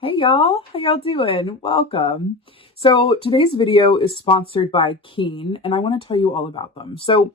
Hey y'all, how y'all doing? Welcome. So today's video is sponsored by Keen, and I want to tell you all about them. So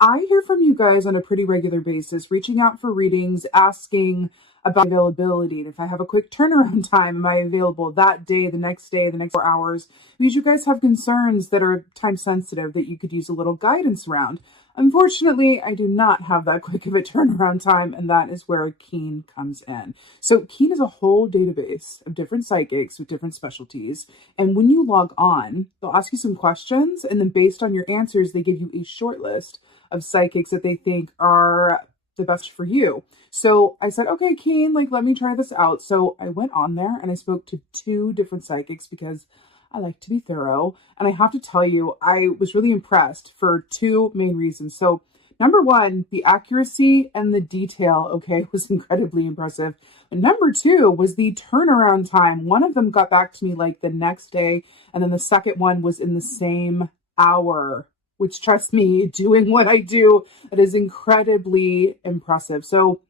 I hear from you guys on a pretty regular basis, reaching out for readings, asking about availability. And if I have a quick turnaround time, am I available that day, the next 4 hours? Because you guys have concerns that are time sensitive that you could use a little guidance around. Unfortunately, I do not have that quick of a turnaround time, and that is where Keen comes in. So Keen is a whole database of different psychics with different specialties. And when you log on, they'll ask you some questions, and then based on your answers, they give you a short list of psychics that they think are the best for you. So I said, okay, Keen, let me try this out. So I went on there and I spoke to 2 different psychics because I like to be thorough. And I have to tell you, I was really impressed for 2 main reasons. So number one, the accuracy and the detail, okay, was incredibly impressive. And number 2 was the turnaround time. One of them got back to me the next day, and then the second one was in the same hour, which, trust me, doing what I do, it is incredibly impressive. So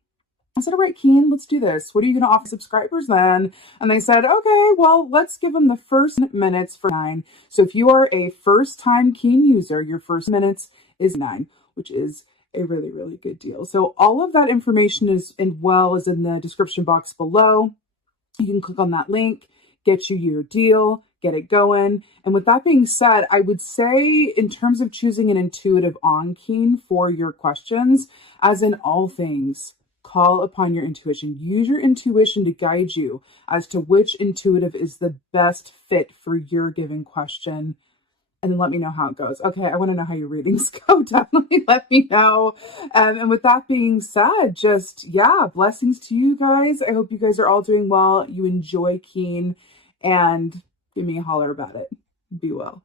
I said, all right, Keen, let's do this. What are you going to offer subscribers then? And they said, okay, well, let's give them the first minutes for $9. So if you are a first-time Keen user, your first minutes is $9, which is a really, really good deal. So all of that information is in the description box below. You can click on that link, get you your deal, get it going. And with that being said, I would say in terms of choosing an intuitive on Keen for your questions, as in all things, call upon your intuition. Use your intuition to guide you as to which intuitive is the best fit for your given question. And then let me know how it goes. Okay, I want to know how your readings go. Definitely let me know. And with that being said, blessings to you guys. I hope you guys are all doing well. You enjoy Keen, and give me a holler about it. Be well.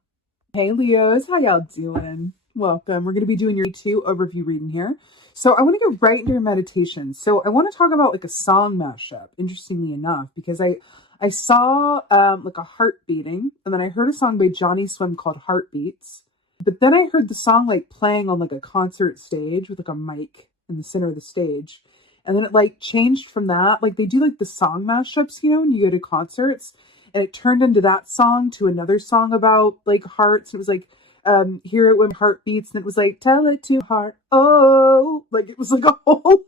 Hey Leos, how y'all doing? Welcome. We're going to be doing your 2 overview reading here. So I want to get right into your meditation. So I want to talk about a song mashup, interestingly enough, because I saw a heart beating, and then I heard a song by Johnny Swim called Heartbeats. But then I heard the song playing on a concert stage with a mic in the center of the stage. And then it changed from that. They do the song mashups, when you go to concerts. And it turned into that song to another song about hearts. It was hear it when heart beats, and it was tell it to heart, oh, it was a whole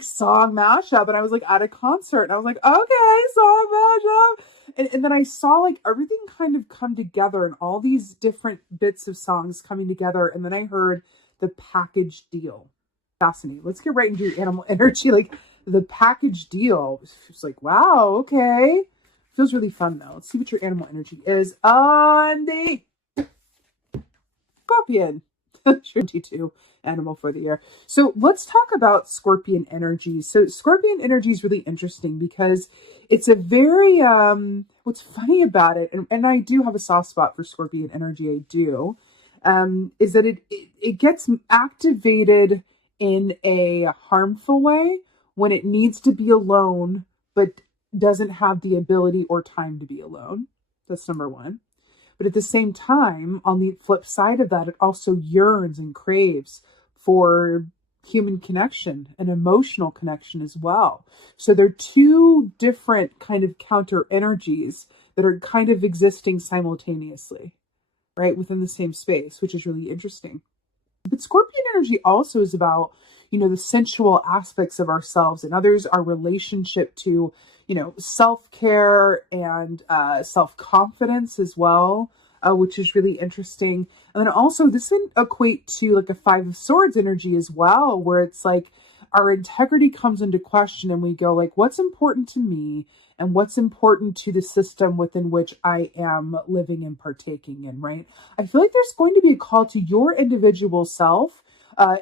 song mashup. And I was at a concert, and I was okay, song mashup. And then I saw everything kind of come together, and all these different bits of songs coming together. And then I heard the package deal. Fascinating. Let's get right into your animal energy. The package deal. It's wow, okay. Feels really fun though. Let's see what your animal energy is on the Scorpion. 22 animal for the year. So let's talk about Scorpion energy. So Scorpion energy is really interesting because it's a very, what's funny about it, and I do have a soft spot for Scorpion energy, I do, is that it gets activated in a harmful way when it needs to be alone, but doesn't have the ability or time to be alone. That's number one. But at the same time, on the flip side of that, it also yearns and craves for human connection and emotional connection as well. So they're 2 different kind of counter energies that are kind of existing simultaneously, right, within the same space, which is really interesting. But Scorpion energy also is about, the sensual aspects of ourselves and others, our relationship to, self-care and self-confidence as well, which is really interesting. And then also this can equate to a 5 of Swords energy as well, where it's our integrity comes into question, and we go what's important to me and what's important to the system within which I am living and partaking in, right? I feel there's going to be a call to your individual self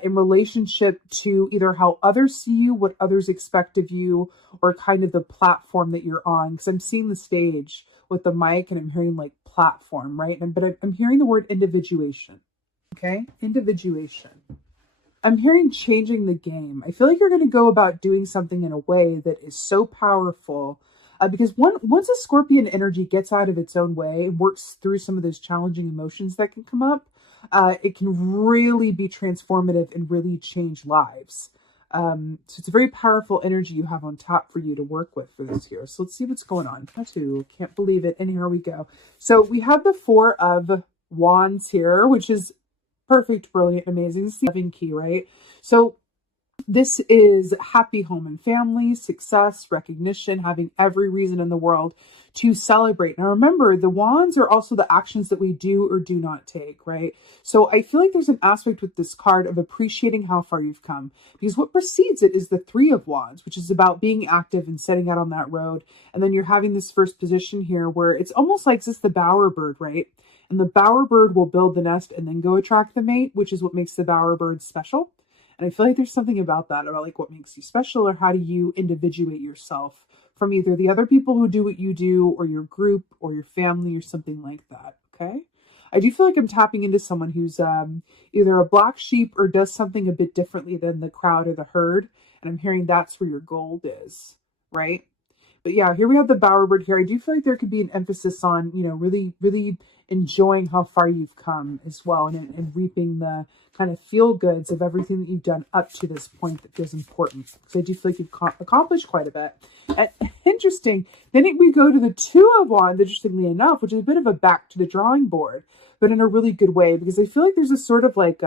in relationship to either how others see you, what others expect of you, or kind of the platform that you're on. Because I'm seeing the stage with the mic, and I'm hearing platform, right? But I'm hearing the word individuation. Okay, individuation. I'm hearing changing the game. I feel you're going to go about doing something in a way that is so powerful. Because once a Scorpion energy gets out of its own way and works through some of those challenging emotions that can come up, it can really be transformative and really change lives. So it's a very powerful energy you have on top for you to work with for this year. So let's see what's going on. Tattoo, can't believe it. And here we go. So we have the Four of Wands here, which is perfect, brilliant, amazing. This is the 7 key, right? So this is happy home and family, success, recognition, having every reason in the world to celebrate. Now remember, the wands are also the actions that we do or do not take, right? So I feel like there's an aspect with this card of appreciating how far you've come, because what precedes it is the Three of Wands, which is about being active and setting out on that road. And then you're having this first position here where it's almost like this the bowerbird, right? And the bowerbird will build the nest and then go attract the mate, which is what makes the bowerbird special. And I feel like there's something about that, about like what makes you special, or how do you individuate yourself from either the other people who do what you do, or your group, or your family, or something like that, okay? I do feel like I'm tapping into someone who's either a black sheep or does something a bit differently than the crowd or the herd, and I'm hearing that's where your gold is, right? But yeah, here we have the bowerbird here. I do feel like there could be an emphasis on, you know, really, really enjoying how far you've come as well, and reaping the kind of feel goods of everything that you've done up to this point that feels important. So I do feel like you've accomplished quite a bit. And interesting, then we go to the Two of Wands, interestingly enough, which is a bit of a back to the drawing board, but in a really good way, because I feel like there's a sort of like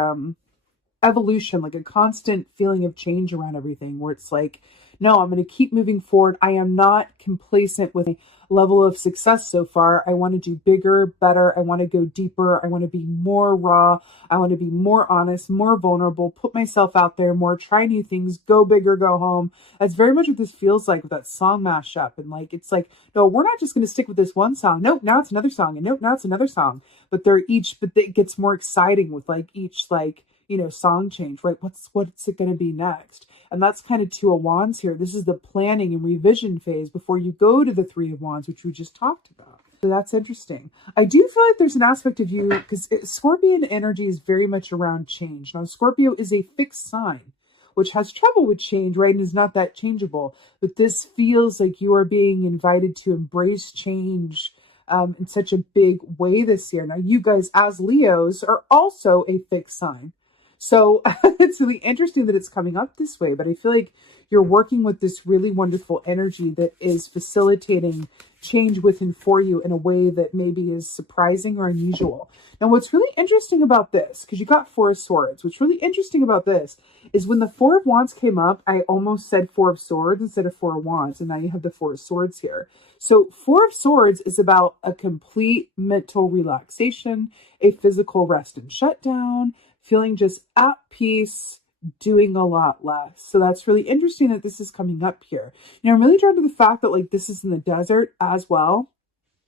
evolution, like a constant feeling of change around everything, where it's like, no, I'm going to keep moving forward. I am not complacent with a level of success so far. I want to do bigger, better. I want to go deeper. I want to be more raw. I want to be more honest, more vulnerable, put myself out there more, try new things, go big or go home. That's very much what this feels like with that song mashup. And like, it's like, no, we're not just going to stick with this one song. Nope, now it's another song. And nope, now it's another song. But it gets more exciting with like each, like, you know, song change, right? What's it going to be next? And that's kind of Two of Wands here. This is the planning and revision phase before you go to the Three of Wands, which we just talked about. So that's interesting. I do feel like there's an aspect of you, because Scorpion energy is very much around change. Now, Scorpio is a fixed sign, which has trouble with change, right? And is not that changeable. But this feels like you are being invited to embrace change in such a big way this year. Now, you guys as Leos are also a fixed sign. So it's really interesting that it's coming up this way, but I feel like you're working with this really wonderful energy that is facilitating change within for you in a way that maybe is surprising or unusual. Now, what's really interesting about this, because you got Four of Swords, what's really interesting about this is when the Four of Wands came up, I almost said Four of Swords instead of Four of Wands, and now you have the Four of Swords here. So Four of Swords is about a complete mental relaxation, a physical rest and shutdown, feeling just at peace, doing a lot less. So that's really interesting that this is coming up here. You know, I'm really drawn to the fact that like this is in the desert as well.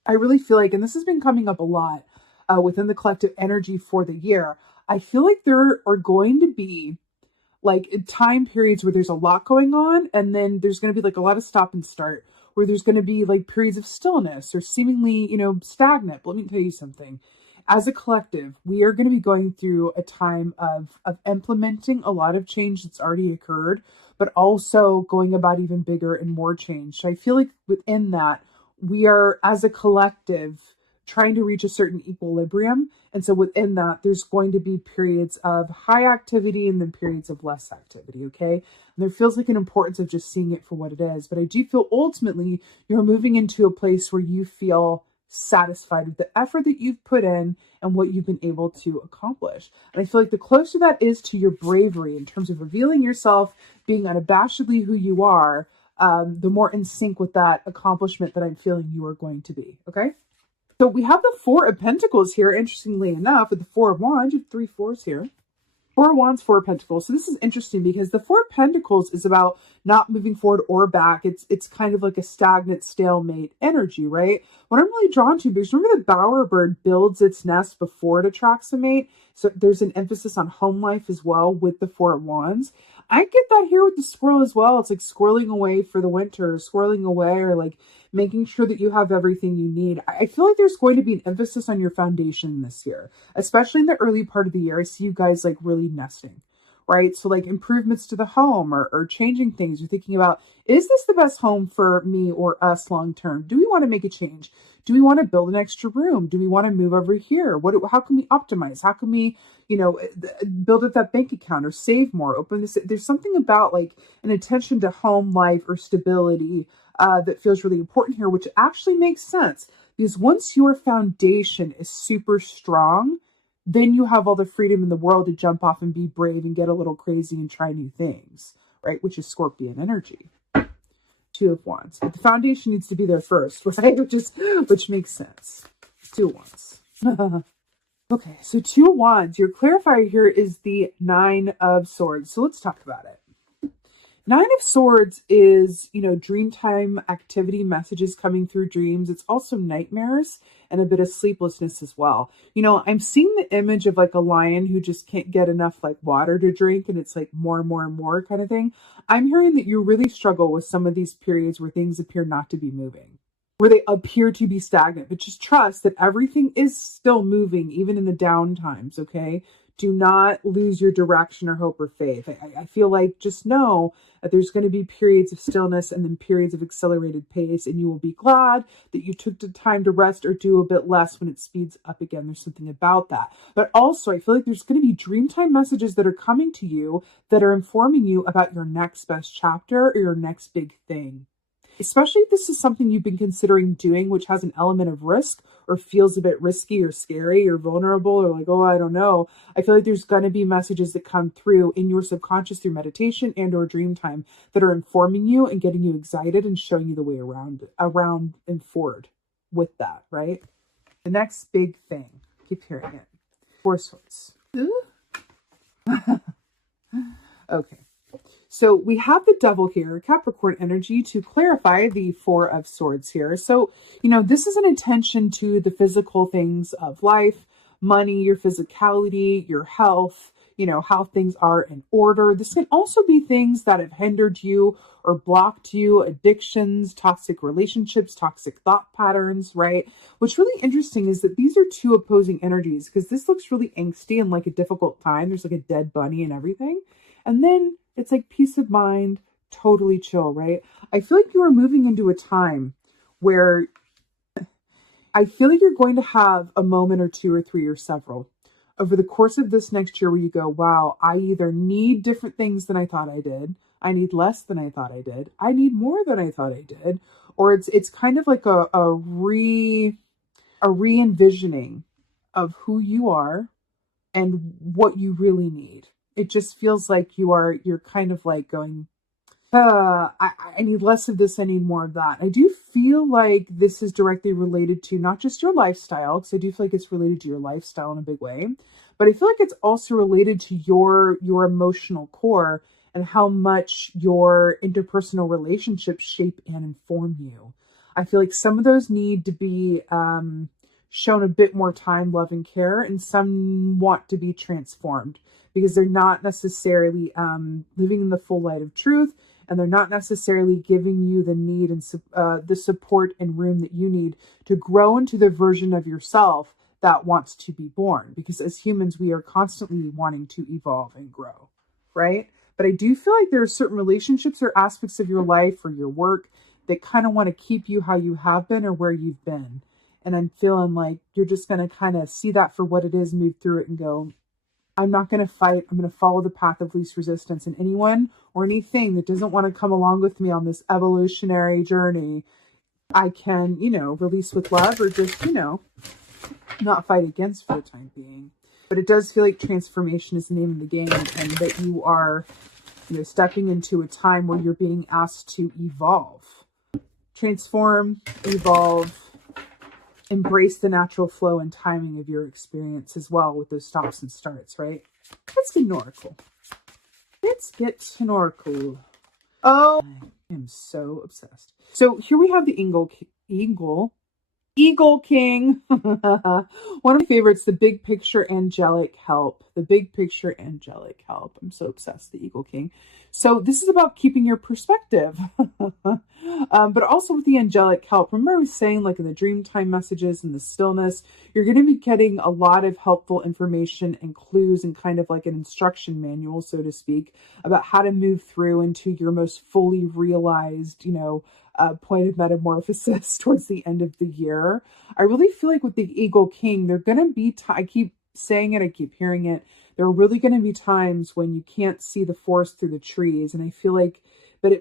I really feel like, and this has been coming up a lot within the collective energy for the year, I feel like there are going to be like time periods where there's a lot going on, and then there's going to be like a lot of stop and start, where there's going to be like periods of stillness or seemingly, you know, stagnant. But let me tell you something. As a collective, we are going to be going through a time of implementing a lot of change that's already occurred, but also going about even bigger and more change. So I feel like within that, we are, as a collective, trying to reach a certain equilibrium. And so within that, there's going to be periods of high activity and then periods of less activity, okay? And there feels like an importance of just seeing it for what it is. But I do feel ultimately you're moving into a place where you feel satisfied with the effort that you've put in and what you've been able to accomplish. And I feel like the closer that is to your bravery in terms of revealing yourself, being unabashedly who you are, the more in sync with that accomplishment that I'm feeling you are going to be. Okay. So we have the Four of Pentacles here, interestingly enough, with the Four of Wands. You have 3 fours here. Four of Wands, Four of Pentacles. So this is interesting because the Four of Pentacles is about not moving forward or back. It's kind of like a stagnant stalemate energy, right? What I'm really drawn to, because remember the bowerbird builds its nest before it attracts a mate. So there's an emphasis on home life as well with the Four of Wands. I get that here with the squirrel as well. It's like squirreling away for the winter, squirreling away, or like making sure that you have everything you need. I feel like there's going to be an emphasis on your foundation this year, especially in the early part of the year. I see you guys like really nesting, right? So like improvements to the home or changing things. You're thinking about, is this the best home for me or us long term? Do we want to make a change? Do we want to build an extra room? Do we want to move over here? How can we optimize? How can we, build up that bank account or save more, open this? There's something about like an attention to home life or stability that feels really important here, which actually makes sense because once your foundation is super strong, then you have all the freedom in the world to jump off and be brave and get a little crazy and try new things, right? Which is Scorpion energy. Two of Wands. But the foundation needs to be there first, right? Which makes sense. Two of Wands. Okay, so Two of Wands. Your clarifier here is the Nine of Swords. So let's talk about it. Nine of Swords is, dreamtime activity, messages coming through dreams. It's also nightmares and a bit of sleeplessness as well. I'm seeing the image of like a lion who just can't get enough like water to drink, and it's like more and more and more kind of thing. I'm hearing that you really struggle with some of these periods where things appear not to be moving, where they appear to be stagnant, but just trust that everything is still moving, even in the down times, okay? Do not lose your direction or hope or faith. I feel like just know that there's going to be periods of stillness and then periods of accelerated pace, and you will be glad that you took the time to rest or do a bit less when it speeds up again. There's something about that. But also, I feel like there's going to be dreamtime messages that are coming to you that are informing you about your next best chapter or your next big thing. Especially if this is something you've been considering doing, which has an element of risk or feels a bit risky or scary or vulnerable or like, oh, I don't know. I feel like there's going to be messages that come through in your subconscious through meditation and or dream time that are informing you and getting you excited and showing you the way around and forward with that, right? The next big thing. Keep hearing it. Four of Swords. Okay. So we have the Devil here, Capricorn energy, to clarify the Four of Swords here. So, this is an attention to the physical things of life, money, your physicality, your health, how things are in order. This can also be things that have hindered you or blocked you, addictions, toxic relationships, toxic thought patterns, right? What's really interesting is that these are two opposing energies because this looks really angsty and like a difficult time. There's like a dead bunny and everything. And then it's like peace of mind, totally chill, right? I feel like you are moving into a time where I feel like you're going to have a moment or two or three or several over the course of this next year where you go, wow, I either need different things than I thought I did. I need less than I thought I did. I need more than I thought I did. Or it's kind of like a re-envisioning of who you are and what you really need. It just feels like you're kind of like going, I need less of this, I need more of that. I do feel like this is directly related to not just your lifestyle, because I do feel like it's related to your lifestyle in a big way, but I feel like it's also related to your emotional core and how much your interpersonal relationships shape and inform you. I feel like some of those need to be shown a bit more time, love, and care, and some want to be transformed because they're not necessarily living in the full light of truth, and they're not necessarily giving you the need and the support and room that you need to grow into the version of yourself that wants to be born. Because as humans, we are constantly wanting to evolve and grow, right? But I do feel like there are certain relationships or aspects of your life or your work that kind of want to keep you how you have been or where you've been. And I'm feeling like you're just going to kind of see that for what it is, move through it and go, I'm not going to fight. I'm going to follow the path of least resistance. And anyone or anything that doesn't want to come along with me on this evolutionary journey, I can, release with love or just, not fight against for the time being. But it does feel like transformation is the name of the game, and that you are, stepping into a time where you're being asked to evolve. Transform, evolve, embrace the natural flow and timing of your experience as well with those stops and starts, right? Let's get an oracle. Let's get an oracle. Oh, I am so obsessed. So here we have the eagle Eagle King. One of my favorites, the big picture angelic help. The big picture angelic help. I'm so obsessed, the Eagle King. So this is about keeping your perspective. But also with the angelic help. Remember I was saying, like in the dream time messages and the stillness, you're going to be getting a lot of helpful information and clues and kind of like an instruction manual, so to speak, about how to move through into your most fully realized, point of metamorphosis towards the end of the year. I really feel like with the Eagle King, they're going to be, I keep saying it, I keep hearing it, there are really going to be times when you can't see the forest through the trees. And I feel like, but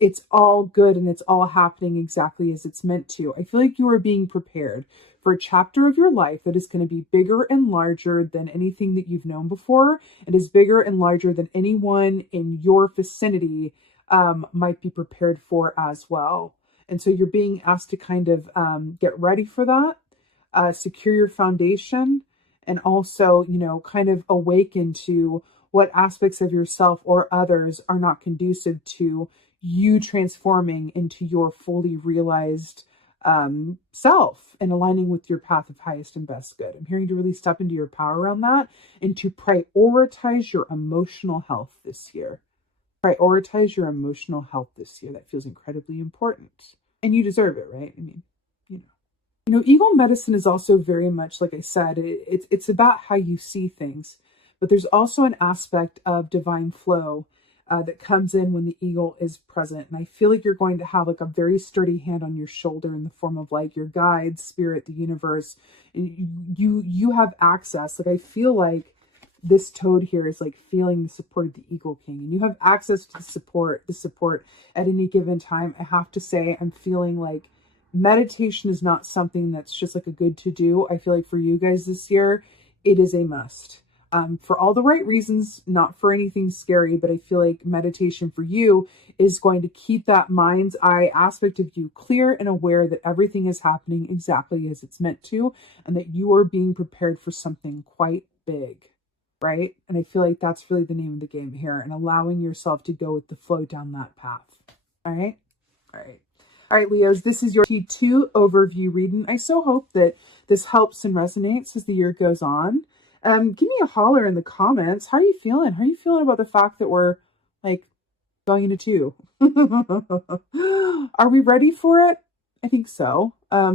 it's all good and it's all happening exactly as it's meant to. I feel like you are being prepared for a chapter of your life that is going to be bigger and larger than anything that you've known before. It is bigger and larger than anyone in your vicinity might be prepared for as well. And so you're being asked to kind of get ready for that, secure your foundation, and also, kind of awaken to what aspects of yourself or others are not conducive to you transforming into your fully realized self and aligning with your path of highest and best good. I'm hearing to really step into your power around that and to prioritize your emotional health this year. Prioritize your emotional health this year. That feels incredibly important. And you deserve it, right? I mean, Eagle medicine is also very much, like I said, it's about how you see things. But there's also an aspect of divine flow that comes in when the eagle is present. And I feel like you're going to have like a very sturdy hand on your shoulder in the form of like your guide, spirit, the universe. And you have access. Like I feel like this toad here is like feeling the support of the Eagle King, and you have access to the support at any given time. I have to say, I'm feeling like meditation is not something that's just like a good to do. I feel like for you guys this year, it is a must. For all the right reasons, not for anything scary, but I feel like meditation for you is going to keep that mind's eye aspect of you clear and aware that everything is happening exactly as it's meant to, and that you are being prepared for something quite big. Right? And I feel like that's really the name of the game here, and allowing yourself to go with the flow down that path. All right? All right. All right, Leos, this is your T2 overview reading. I so hope that this helps and resonates as the year goes on. Give me a holler in the comments. How are you feeling? How are you feeling about the fact that we're like going into 2? Are we ready for it? I think so. I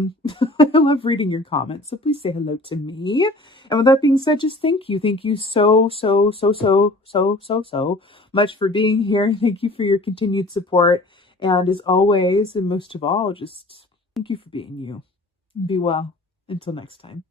love reading your comments, so please say hello to me. And with that being said, just thank you. Thank you so much for being here. Thank you for your continued support. And as always, and most of all, just thank you for being you. Be well. Until next time.